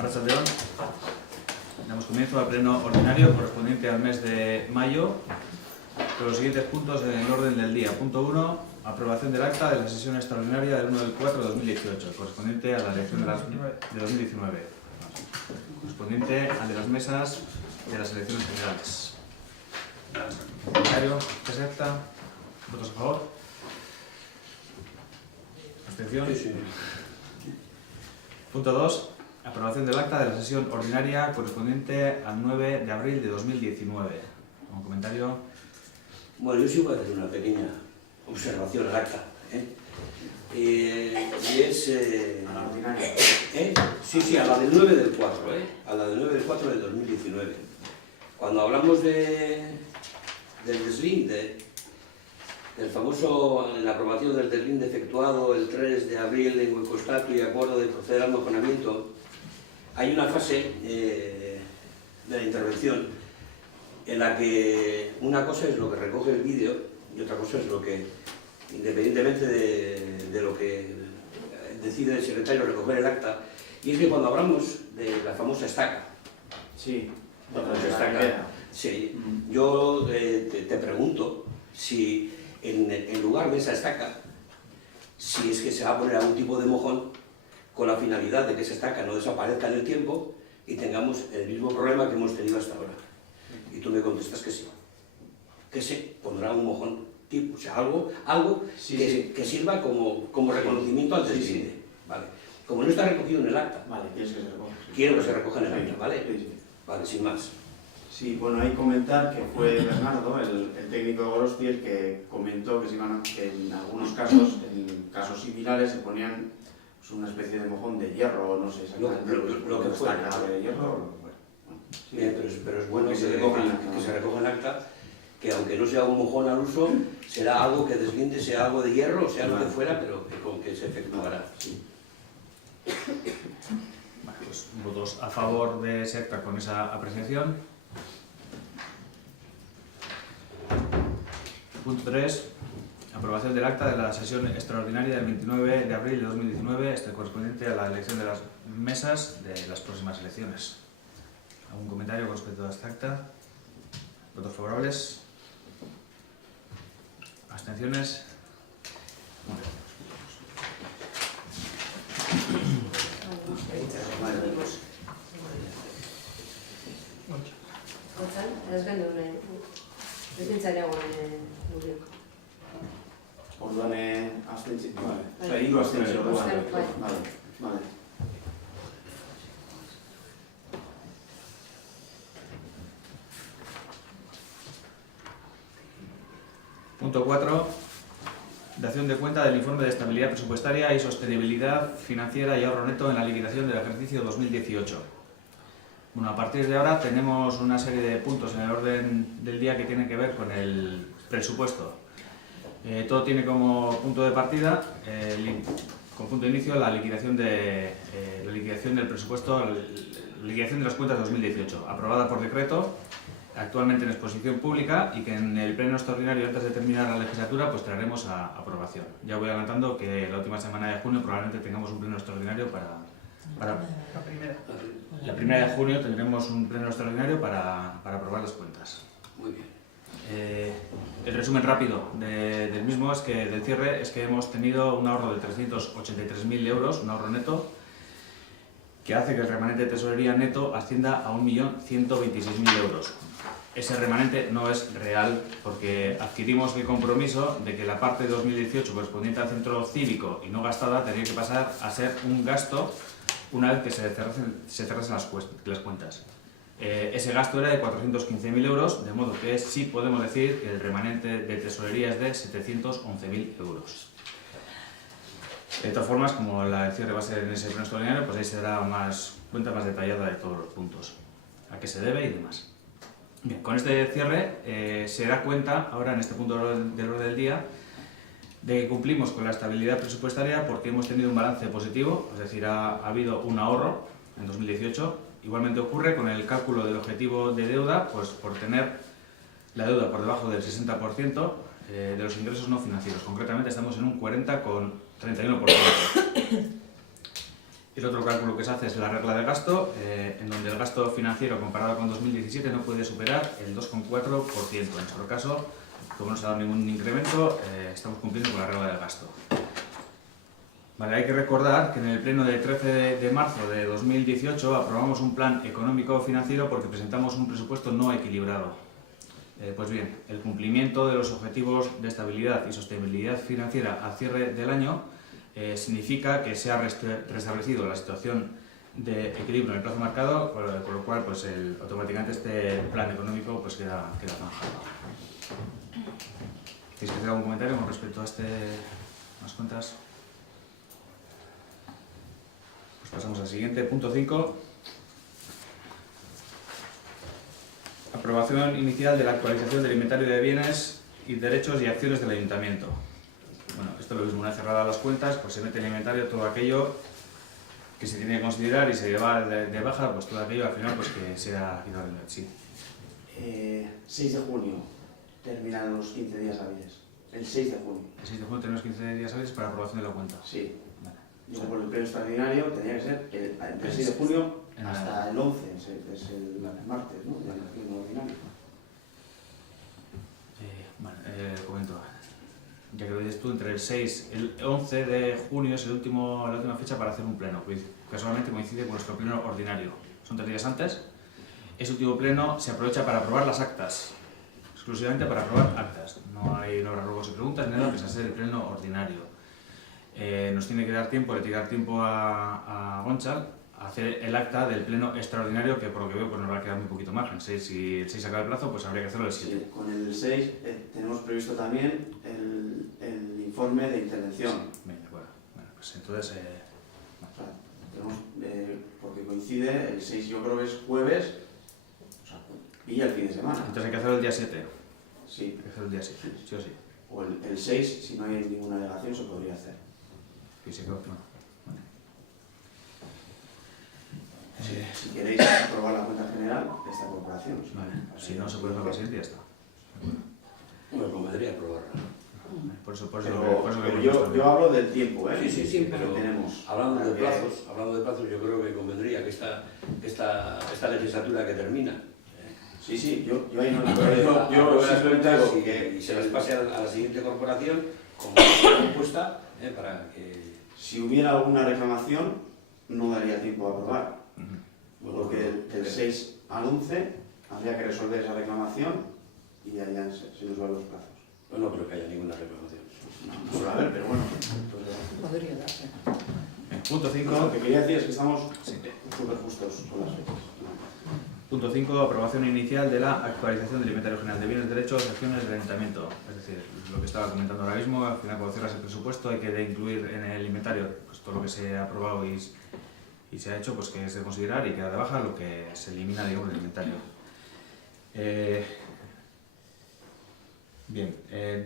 Arratsaldeon. Damos comienzo al pleno ordinario correspondiente al mes de mayo, con los siguientes puntos en el orden del día. Punto 1. Aprobación del acta de la sesión extraordinaria del 1/4/2018, correspondiente a la elección de 2019, correspondiente al de las mesas de las elecciones generales. Comentario, ¿qué se acta? ¿Votos a favor? ¿Abstención? Sí. Punto 2. Aprobación del acta de la sesión ordinaria correspondiente al 9 de abril de 2019. ¿Un comentario? Bueno, yo sí voy a hacer una pequeña observación al acta. Y es... ¿A la ordinaria? Sí, a la del 9 del 4, a la del 9 del 4 del 2019. Cuando hablamos del deslinde, del famoso, la aprobación del deslinde efectuado el 3 de abril en Huecostato y acuerdo de proceder al mojonamiento, hay una fase de la intervención en la que una cosa es lo que recoge el vídeo y otra cosa es lo que, independientemente de lo que decide el secretario recoger el acta, y es que cuando hablamos de la famosa estaca, Sí, sí, yo te pregunto si en lugar de esa estaca, si es que se va a poner algún tipo de mojón con la finalidad de que esa estaca no desaparezca en el tiempo y tengamos el mismo problema que hemos tenido hasta ahora. Y tú me contestas que sí. Que se pondrá un mojón tipo, o sea, algo que sirva como reconocimiento al deslinde. Vale. Como no está recogido en el acta, Vale, quieres que se recoja. quiero que se recoja en el acta, ¿vale? Sí. Vale, sin más. Sí, bueno, hay que comentar que fue Bernardo, el técnico de Gorosti, el que comentó que en algunos casos, en casos similares, se ponían pues, una especie de mojón de hierro, no sé exactamente Lo que fuera. de hierro. Sí, Pero es bueno que se recoja recoja en acta, que aunque no sea un mojón al uso, será algo que deslinde, sea algo de hierro, sea lo que fuera, pero que se efectuará. Sí. Vale, pues votos a favor de ese acta con esa apreciación. Punto 3. Aprobación del acta de la sesión extraordinaria del 29 de abril de 2019, correspondiente a la elección de las mesas de las próximas elecciones. ¿Algún comentario con respecto a esta acta? ¿Votos favorables? ¿Abstenciones? Muy bien. Ez genuen, ez nintzaileagoan guriok. Orduan abstentzio, vale. Osea, hiru abstentzio. Vale. Punto 4. Dación de cuenta del informe de estabilidad presupuestaria y sostenibilidad financiera y ahorro neto en la liquidación del ejercicio 2018. Bueno, a partir de ahora tenemos una serie de puntos en el orden del día que tienen que ver con el presupuesto. Todo tiene como punto de partida, como punto de inicio, la liquidación del presupuesto, la liquidación de las cuentas de 2018, aprobada por decreto, actualmente en exposición pública y que en el pleno extraordinario antes de terminar la legislatura pues traeremos a aprobación. Ya voy adelantando que la última semana de junio probablemente tengamos un pleno extraordinario para la primera de junio tendremos un pleno extraordinario para aprobar las cuentas. Muy bien. El resumen rápido del mismo es que del cierre es que hemos tenido un ahorro de 383.000 euros, un ahorro neto, que hace que el remanente de tesorería neto ascienda a 1.126.000 euros. Ese remanente no es real porque adquirimos el compromiso de que la parte de 2018 correspondiente al centro cívico y no gastada tendría que pasar a ser un gasto una vez que se cerrasen las cuentas. Ese gasto era de 415.000 euros, de modo que sí podemos decir que el remanente de tesorería es de 711.000 euros. De todas formas, como el cierre va a ser en ese pleno extraordinario, pues ahí se dará cuenta más detallada de todos los puntos, a qué se debe y demás. Bien, con este cierre se da cuenta, ahora en este punto del orden del día, de que cumplimos con la estabilidad presupuestaria porque hemos tenido un balance positivo, es decir, ha habido un ahorro en 2018. Igualmente ocurre con el cálculo del objetivo de deuda, pues por tener la deuda por debajo del 60% de los ingresos no financieros. Concretamente estamos en un 40,31%. El otro cálculo que se hace es la regla de gasto, en donde el gasto financiero comparado con 2017 no puede superar el 2,4%. En nuestro caso, como no se ha dado ningún incremento, estamos cumpliendo con la regla del gasto. Vale, hay que recordar que en el pleno del 13 de marzo de 2018 aprobamos un plan económico-financiero porque presentamos un presupuesto no equilibrado. Pues bien, el cumplimiento de los objetivos de estabilidad y sostenibilidad financiera al cierre del año significa que se ha restablecido la situación de equilibrio en el plazo marcado, con lo cual pues automáticamente este plan económico pues queda zanjado. ¿Queréis que haga algún comentario con respecto a las cuentas? Pues pasamos al siguiente, punto 5. Aprobación inicial de la actualización del inventario de bienes y derechos y acciones del ayuntamiento. Bueno, esto lo mismo, una vez cerradas las cuentas, pues se mete en el inventario todo aquello que se tiene que considerar y se lleva de baja, pues todo aquello al final pues que sea quitado en el sí. 6 de junio terminan los 15 días hábiles. El 6 de junio. El 6 de junio tenemos 15 días hábiles para aprobación de la cuenta. Sí. Vale. Yo por el pleno extraordinario tenía que ser el 6 de junio hasta el 11, es el martes, ¿no? Del pleno ordinario. Comento. Ya que lo dices tú, entre el 6 y el 11 de junio es la última fecha para hacer un pleno. Casualmente coincide con nuestro pleno ordinario. Son 3 días antes. Ese último pleno se aprovecha para aprobar las actas. Exclusivamente para aprobar actas. No habrá ruegos y preguntas ni nada, que se hace el pleno ordinario. Nos tiene que dar tiempo, le tiene que dar tiempo a Gonchal a hacer el acta del pleno extraordinario, que por lo que veo pues nos va a quedar muy poquito margen. Si el 6 acaba el plazo, pues habría que hacerlo el 7. Sí, con el 6 tenemos previsto también el informe de intervención. Sí. Venga, bueno, pues entonces... O sea, tenemos, porque coincide, el 6 yo creo que es jueves, o sea, y el fin de semana. Entonces hay que hacerlo el día 7. Sí. Hay que hacerlo el día 7, sí o sí. O el 6, si no hay ninguna alegación, se podría hacer. Físico, no. Vale. Si queréis aprobar la cuenta general de esta corporación. Vale. Si no, se puede hacer el siguiente y ya está. Me convendría aprobarla. Por eso Pero yo hablo del tiempo, ¿eh? Sí, pero tenemos. hablando de plazos, yo creo que convendría que esta legislatura que termina, Sí, yo ahí no. yo simplemente digo y se las pase a la siguiente corporación como una propuesta para que... Si hubiera alguna reclamación, no daría tiempo a aprobar. Porque del 6 al 11 habría que resolver esa reclamación y allá se nos van los plazos. No creo que haya ninguna reclamación. No suele haber, pero bueno. Podría darse. Punto 5. Lo que quería decir es que estamos Sí. súper justos con las fechas. Punto 5. Aprobación inicial de la actualización del inventario general de bienes, derechos y acciones del ayuntamiento. Es decir, lo que estaba comentando ahora mismo, al final cuando cierras el presupuesto hay que incluir en el inventario pues, todo lo que se ha aprobado y se ha hecho, pues que es de considerar y queda de baja lo que se elimina, digamos, del inventario. Bien,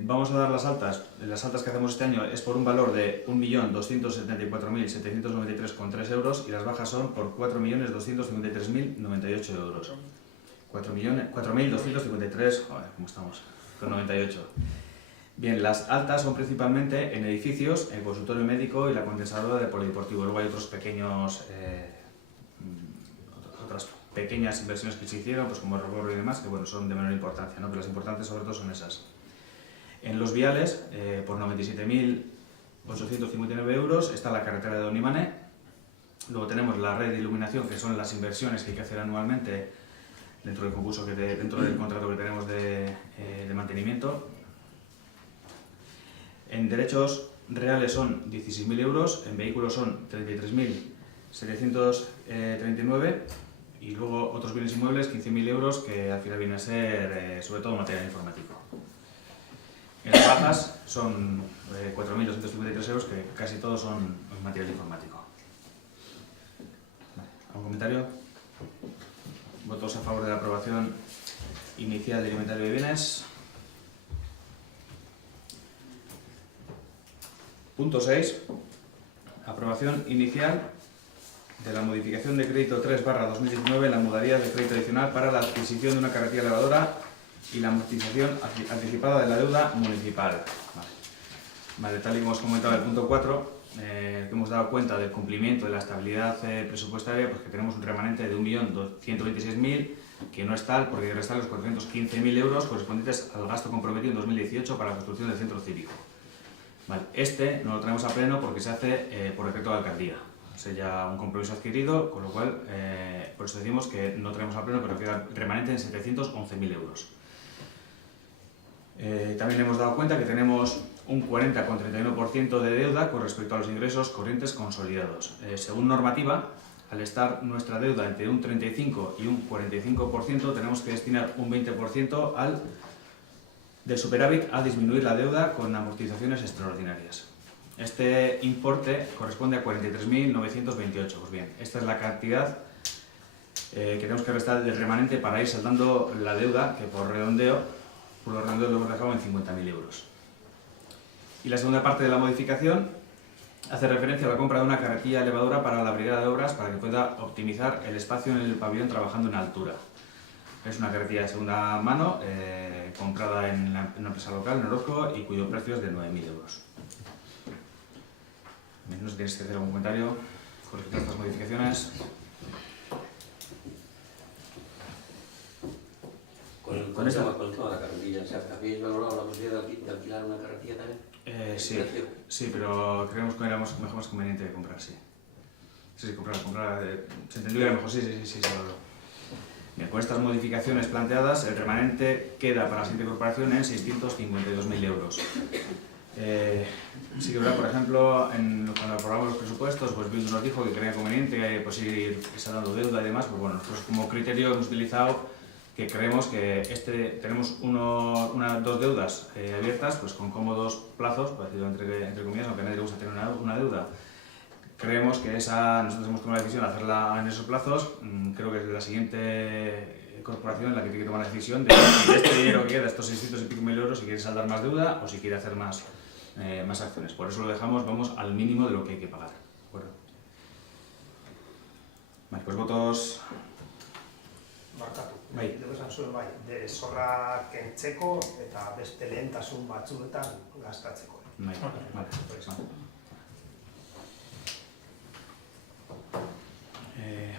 vamos a dar las altas. Las altas que hacemos este año es por un valor de 1.274.793,3 euros y las bajas son por 4.253.098 euros. 4.253, joder, ¿cómo estamos? Con 98. Bien, las altas son principalmente en edificios, el consultorio médico y la condensadora de polideportivo. Luego hay otros pequeños, otras pequeñas inversiones que se hicieron, pues como el reborro y demás, que bueno, son de menor importancia, ¿no? Pero las importantes sobre todo son esas. En los viales, por 97.859 euros, está la carretera de Donimane. Luego tenemos la red de iluminación, que son las inversiones que hay que hacer anualmente dentro del concurso, dentro del contrato que tenemos de mantenimiento. En derechos reales son 16.000 euros, en vehículos son 33.739 y luego otros bienes inmuebles 15.000 euros, que al final viene a ser sobre todo material informático. En las bajas son 4.253 euros, que casi todos son material informático. ¿Algún comentario? ¿Votos a favor de la aprobación inicial del inventario de bienes? Punto 6. Aprobación inicial de la modificación de crédito 3/2019 en la modalidad de crédito adicional para la adquisición de una carretilla lavadora y la amortización anticipada de la deuda municipal. Vale, tal y como os comentaba el punto 4, que hemos dado cuenta del cumplimiento de la estabilidad presupuestaria, pues que tenemos un remanente de 1.126.000, que no es tal porque hay que restar los 415.000 euros correspondientes al gasto comprometido en 2018 para la construcción del centro cívico. Vale, este no lo traemos a pleno porque se hace por decreto de alcaldía. Es ya un compromiso adquirido, con lo cual, por eso decimos que no traemos a pleno, pero queda remanente en 711.000 euros. También hemos dado cuenta que tenemos un 40,31% de deuda con respecto a los ingresos corrientes consolidados. Según normativa, al estar nuestra deuda entre un 35 y un 45%, tenemos que destinar un 20% del superávit a disminuir la deuda con amortizaciones extraordinarias. Este importe corresponde a 43.928. Pues bien, esta es la cantidad que tenemos que restar del remanente para ir saldando la deuda, que por redondeo lo hemos dejado en 50.000 euros. Y la segunda parte de la modificación hace referencia a la compra de una carretilla elevadora para la brigada de obras para que pueda optimizar el espacio en el pabellón trabajando en altura. Es una carretilla de segunda mano, comprada en una empresa local, en Orozco, y cuyo precio es de 9.000 euros. No sé si tienes que hacer algún comentario con respecto a estas modificaciones. Con el tema de la carretilla, ¿habéis valorado la posibilidad de alquilar una carretilla también? Sí, pero creemos que era mejor más conveniente comprar, sí. Sí, comprar. Se entendió que era mejor, sí, se valoró. Bien, con estas modificaciones planteadas, el remanente queda para la siguiente corporación en 652.000 euros. Sí que verdad, por ejemplo, cuando aprobamos los presupuestos, pues Bildu nos dijo que creía conveniente pues, ir saldando deuda y demás. Pues bueno, nosotros como criterio hemos utilizado que creemos que tenemos dos deudas abiertas, pues con cómodos plazos, por decirlo entre comillas, aunque a nadie le gusta tener una deuda. Creemos que nosotros hemos tomado la decisión de hacerla en esos plazos. Creo que es la siguiente corporación la que tiene que tomar la decisión de este dinero que queda, estos 600 y pico mil euros, si quiere saldar más deuda o si quiere hacer más acciones. Por eso lo dejamos, vamos al mínimo de lo que hay que pagar. ¿De acuerdo? Vale, pues votos. Barkatu, Bai. dugu esan zuen bai, zorra kentzeko eta beste lehentasun batzuetan gastatzeko. Vale.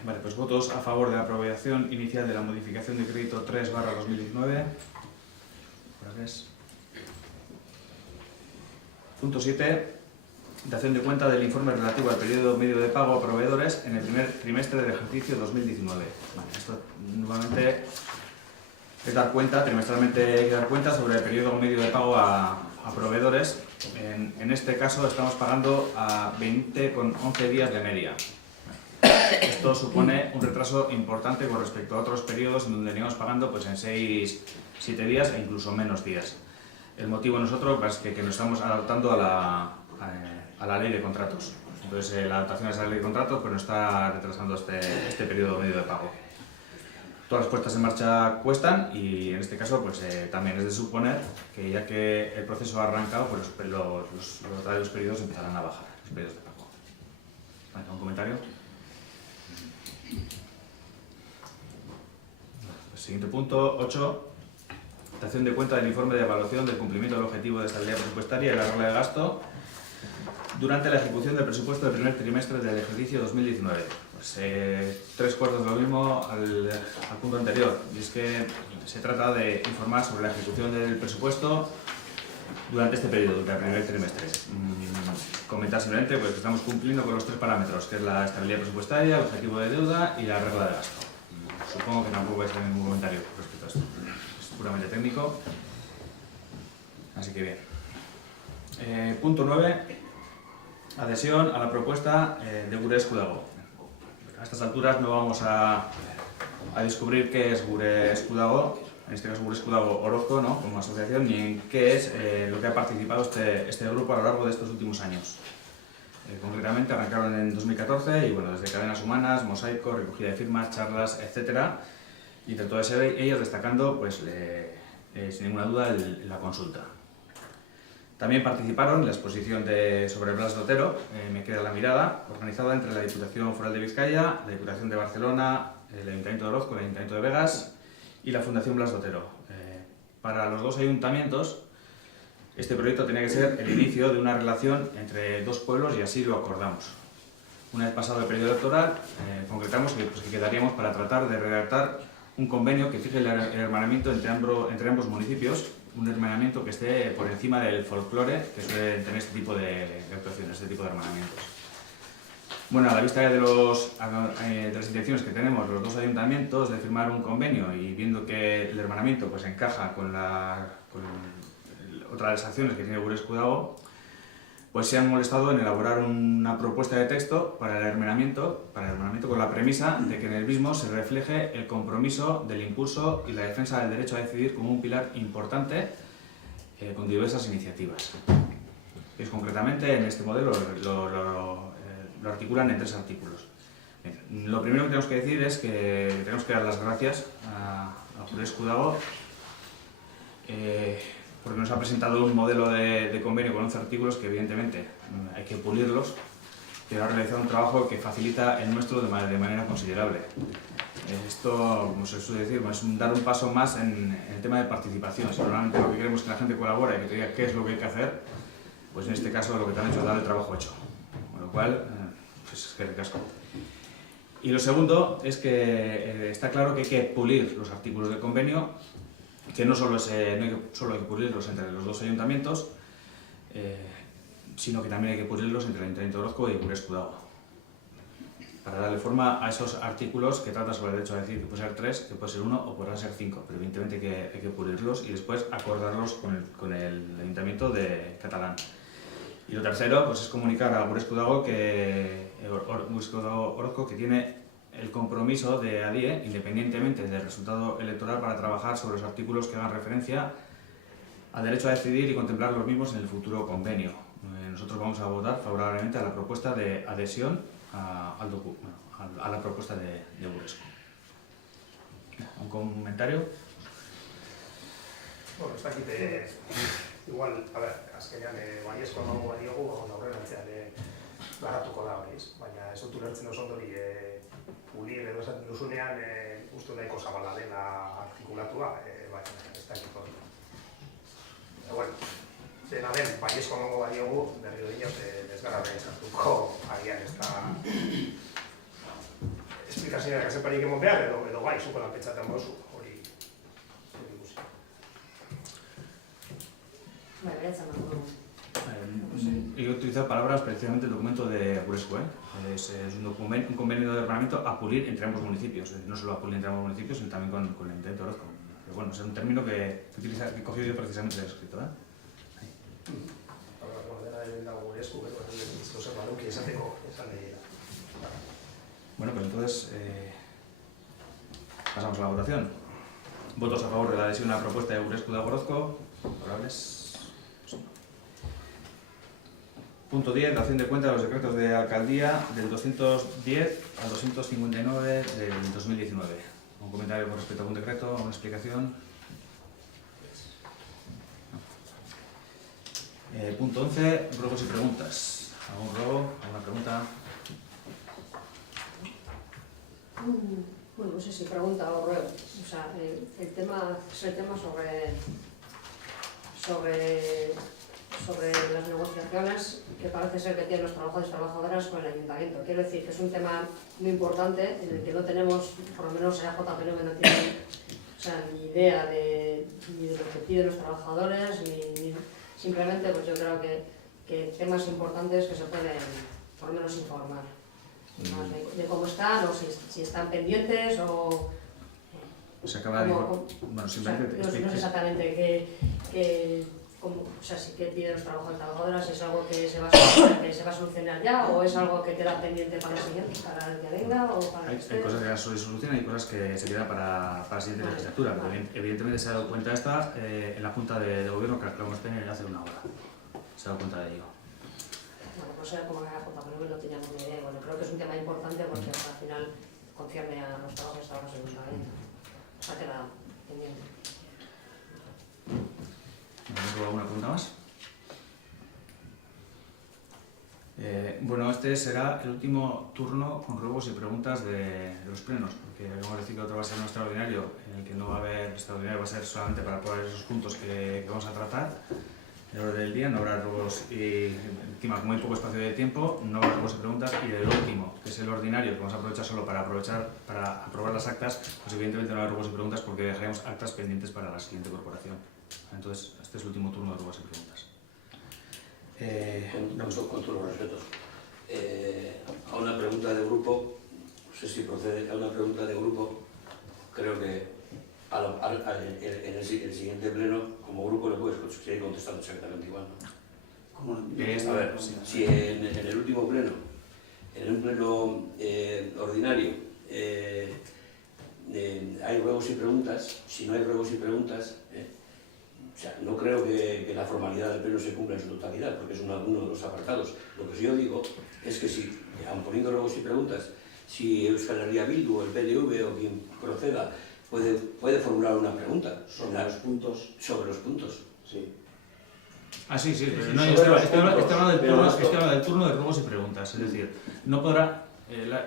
Vale, pues votos a favor de la aprobación inicial de la modificación de crédito 3/2019. Punto 7. Dación de cuenta del informe relativo al periodo medio de pago a proveedores en el primer trimestre del ejercicio 2019. Vale, esto nuevamente es dar cuenta, trimestralmente hay que dar cuenta sobre el periodo medio de pago a proveedores. En este caso estamos pagando a 20,11 días de media. Esto supone un retraso importante con respecto a otros periodos en donde veníamos pagando pues, en 6-7 días e incluso menos días. El motivo nosotros es que nos estamos adaptando a la ley de contratos. Entonces la adaptación a esa ley de contratos pues, nos está retrasando este periodo medio de pago. Todas las puestas en marcha cuestan y en este caso pues, también es de suponer que ya que el proceso ha arrancado, pues los periodos empezarán a bajar, los periodos de pago. ¿Algún comentario? Siguiente punto, 8. Dación de cuenta del informe de evaluación del cumplimiento del objetivo de estabilidad presupuestaria y la regla de gasto durante la ejecución del presupuesto del primer trimestre del ejercicio 2019. Pues 3/4 de lo mismo al punto anterior, y es que se trata de informar sobre la ejecución del presupuesto durante este periodo, durante el primer trimestre. Comentar simplemente pues, que estamos cumpliendo con los 3 parámetros, que es la estabilidad presupuestaria, el objetivo de deuda y la regla de gasto. Supongo que tampoco vais a tener ningún comentario respecto a esto. Es puramente técnico. Así que bien. Punto 9. Adhesión a la propuesta de Gure Eskudago. A estas alturas no vamos a descubrir qué es Gure Eskudago, en este caso Gure Eskudago Orozco, ¿no? Como asociación, ni en qué es lo que ha participado este grupo a lo largo de estos últimos años. Concretamente arrancaron en 2014 y bueno, desde cadenas humanas, mosaico, recogida de firmas, charlas, etc. Y entre todas ellas destacando, pues, sin ninguna duda, la consulta. También participaron en la exposición sobre Blas de Otero, Me queda la mirada, organizada entre la Diputación Foral de Vizcaya, la Diputación de Barcelona, el Ayuntamiento de Orozco, el Ayuntamiento de Begas y la Fundación Blas de Otero. Para los dos ayuntamientos, Este proyecto tenía que ser el inicio de una relación entre dos pueblos y así lo acordamos. Una vez pasado el periodo electoral, concretamos que quedaríamos para tratar de redactar un convenio que fije el hermanamiento entre ambos municipios, un hermanamiento que esté por encima del folclore que suele tener este tipo de actuaciones, este tipo de hermanamientos. Bueno, a la vista de las intenciones que tenemos los dos ayuntamientos de firmar un convenio y viendo que el hermanamiento pues, encaja con otra de las acciones que tiene Gure Eskudago, pues se han molestado en elaborar una propuesta de texto para el hermanamiento con la premisa de que en el mismo se refleje el compromiso del impulso y la defensa del derecho a decidir como un pilar importante con diversas iniciativas. Concretamente, en este modelo lo articulan en 3 artículos. Bien, lo primero que tenemos que decir es que tenemos que dar las gracias a Gure Eskudago porque nos ha presentado un modelo de convenio con 11 artículos que evidentemente hay que pulirlos, pero ha realizado un trabajo que facilita el nuestro de manera considerable. Esto, como se suele decir, es dar un paso más en el tema de participación. Si normalmente lo que queremos es que la gente colabore y que te diga qué es lo que hay que hacer, pues en este caso lo que te han hecho es dar el trabajo hecho. Con lo cual, pues es que ricasco. Y lo segundo es que está claro que hay que pulir los artículos del convenio, que no solo hay que pulirlos entre los dos ayuntamientos, sino que también hay que pulirlos entre el Ayuntamiento de Orozco y Gure Eskudago, para darle forma a esos artículos que tratan sobre el derecho a decidir, que puede ser 3, que puede ser 1 o podrán ser 5, pero evidentemente hay que pulirlos y después acordarlos con el Ayuntamiento de Catalán. Y lo tercero pues, es comunicar a Gure Eskudago Orozco que tiene el compromiso de ADIE, independientemente del resultado electoral, para trabajar sobre los artículos que hagan referencia al derecho a decidir y contemplar los mismos en el futuro convenio. Nosotros vamos a votar favorablemente a la propuesta de adhesión a la propuesta de Gure Eskudago. ¿Un comentario? Bueno, ez dakite, igual, azkenean, baiezko nago badiogu, aurrerantzean garatuko da hori, baina ez dut ulertzen oso ondo pulir edo esaten duzunean uste nahiko zabala dela artikulatua, baina ez dakit hori. Bueno, dena den, baiezko nago badiogu, berriro dinot, ez gara behitzartuko agian ez da esplikazioak azeparik emon behar, edo bai, zuko lan pentsatzen bozu, hori ikusi. Bai, beretzen nago. He utilizado palabras precisamente el documento de Gure Eskudago. Es un convenio de hermanamiento a pulir entre ambos municipios, no solo a pulir entre ambos municipios, sino también con el Ayuntamiento de Orozco. Pero bueno, es un término que he cogido yo precisamente del escrito. Bueno, pues entonces pasamos a la votación. ¿Votos a favor de la adhesión a la propuesta de Gure Eskudago Orozco? ¿Favorables? Punto 10. Dación de cuenta de los decretos de alcaldía del 210 al 259 del 2019. ¿Un comentario con respecto a algún decreto? ¿Alguna explicación? Punto 11. Ruegos y preguntas. ¿Algún ruego? ¿Alguna pregunta? Bueno, no sé si pregunta o ruego. O sea, el tema sobre las negociaciones que parece ser que tienen los trabajadores y trabajadoras con el ayuntamiento. Quiero decir que es un tema muy importante en el que no tenemos, por lo menos el JPNV no tiene ni idea ni de lo que piden los trabajadores, ni simplemente pues yo creo que temas importantes que se pueden por lo menos informar más de cómo están o si están pendientes o... Se acaba de... Bueno, simplemente... No sé exactamente si que piden los trabajadores y trabajadoras, ¿es algo que se va a solucionar ya o es algo que queda pendiente para el siguiente, para el que venga o para el Hay cosas que ya se solucionan y cosas que se quedan para la siguiente legislatura, pero evidentemente se ha dado cuenta en la Junta de Gobierno que lo hemos tenido hace una hora. Se ha dado cuenta de ello. Bueno, no sé cómo era la Junta, pero no teníamos ni idea. Bueno, creo que es un tema importante porque al final concierne a los trabajos en un ayuntamiento. O sea, queda pendiente. ¿Alguna pregunta más? Bueno, este será el último turno con ruegos y preguntas de los plenos, porque vamos a decir que otro va a ser un extraordinario, en el que no va a haber extraordinario, va a ser solamente para probar esos puntos que vamos a tratar. el orden del día, no habrá ruegos y encima como hay poco espacio de tiempo, no habrá ruegos y preguntas, y el último, que es el ordinario, que vamos a aprovechar solo para aprobar las actas, pues evidentemente no habrá ruegos y preguntas porque dejaremos actas pendientes para la siguiente corporación. Entonces, este es el último turno de ruegos y preguntas. Con todos los respetos. A una pregunta de grupo, no sé si procede, a una pregunta de grupo, creo que en el siguiente pleno, como grupo, le puedes seguir contestando exactamente igual, ¿no? ¿Cómo? A ver, si en el último pleno, en un pleno ordinario, hay ruegos y preguntas, si no hay ruegos y preguntas, o sea, no creo que la formalidad del pleno se cumpla en su totalidad, porque es uno de los apartados. Lo que yo digo es que si, aun poniendo ruegos y preguntas, si Euskal Herria Bildu o el PNV o quien proceda puede formular una pregunta Sobre los puntos. sobre los puntos. Sí. Ah, sí, sí, pero Sí, no, sobre estoy los hablando puntos, del turno de ruegos y preguntas, es decir, no podrá,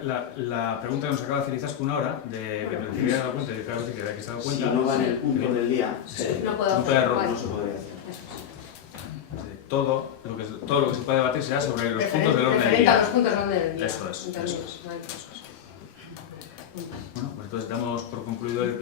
la pregunta que nos acaba de hacer Izaskun ahora, de que me hubiera dado cuenta, de que claro, que se ha dado Si cuenta, no va en el punto del día, No puedo No puede hacer error, no se podría hacer. Eso sí. todo lo que se puede debatir será sobre los puntos del orden del Referente a los día. puntos del orden del día. Eso es, Entendido. eso es. Vale. Bueno, pues entonces damos por concluido el pleno.